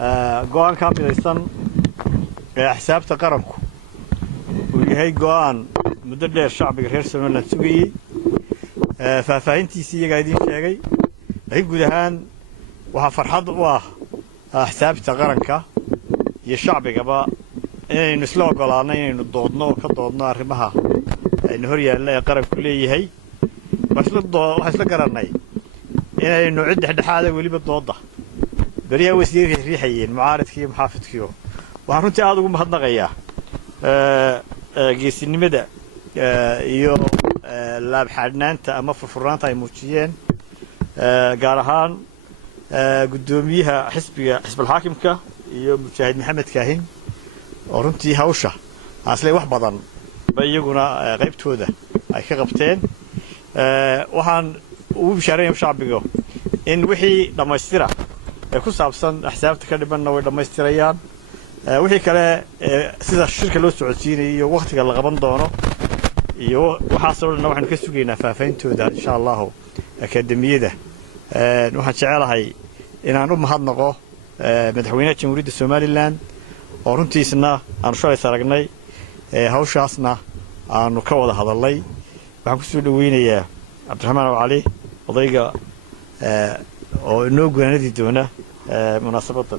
go-aan ka midaysan axsaabta qaranku uu yahay go-aan muddo dheer shacbiga reer Somaliland sugayay faahfaahintiisii iyagaa idiin sheegay laakiin guud ahaan waxaa farxad u ah axsaabta qaranka iyo shacbigaba inaynu isla ogolaano inaynu doodno oo ka doodno arrimaha aynu hor yaalla ee qaranku leeyahay waxaan isla garannay inaynu cid dhexdhexaada weliba doodda beriyaa wasiirkay riixayeen mucaaradkii iyo muxaafidkiiyo waxaan runtii aad ugu mahadnaqayaa geesinimada iyo laabxaadhnaanta ama furfurnaanta ay muujiyeen gaar ahaan guddoomiyaha xisbalxaakimka iyo mujaahid maxamed kaahin oo runtii hawsha aslee wax badan ba iyaguna qaybtooda ay ka qabteen waxaan ugu bishaaraynayaa shacbiga in wixii dhammaystira ee ku saabsan axsaabta ka dhimanna way dhammaystirayaan wixii kale sida shirka loo socodsiinayo iyo waqtiga la qaban doono iyo waxaasoo dhan waxaanu ka sugaynaa faahfaahintooda insha allahu akaademiyada waxaan jecelahay inaan u mahadnaqo madaxweynaha jamhuuriyadda Somaliland oo runtiisna aanu shalay aragnay hawshaasna aanu ka wada hadalnay waxaan ku soo dhaweynayaa cabdiraxmaan cali odayga oo inoo gudaanadii doona munaasabadda